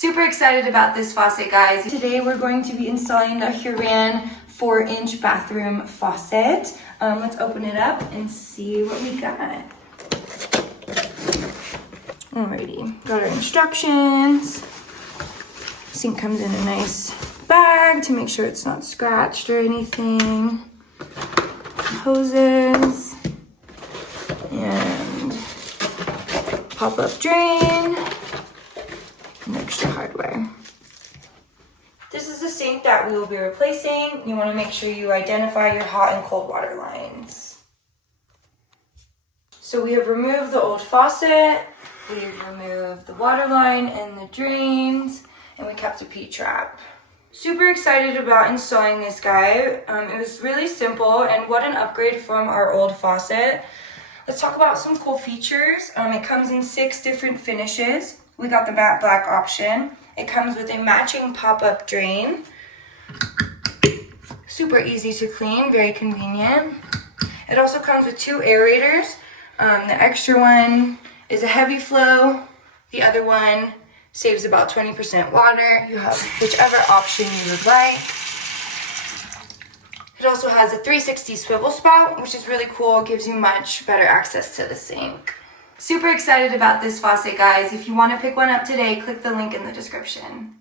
Super excited about this faucet, guys. Today we're going to be installing the Hurran 4-inch bathroom faucet. Let's open it up and see what we got. Alrighty, got our instructions. Sink comes in a nice bag to make sure it's not scratched or anything. Hoses and pop-up drain and extra hardware. This is the sink that we will be replacing. You want to make sure you identify your hot and cold water lines. So we have removed the old faucet, we've removed the water line and the drains, and we kept a P-trap. Super excited about installing this guy. It was really simple, and what an upgrade from our old faucet. Let's talk about some cool features. It comes in 6 different finishes. We got the matte black option. It comes with a matching pop-up drain. Super easy to clean, very convenient. It also comes with 2 aerators. The extra one is a heavy flow. The other one saves about 20% water. You have whichever option you would like. It also has a 360 swivel spout, which is really cool. It gives you much better access to the sink. Super excited about this faucet, guys. If you want to pick one up today, click the link in the description.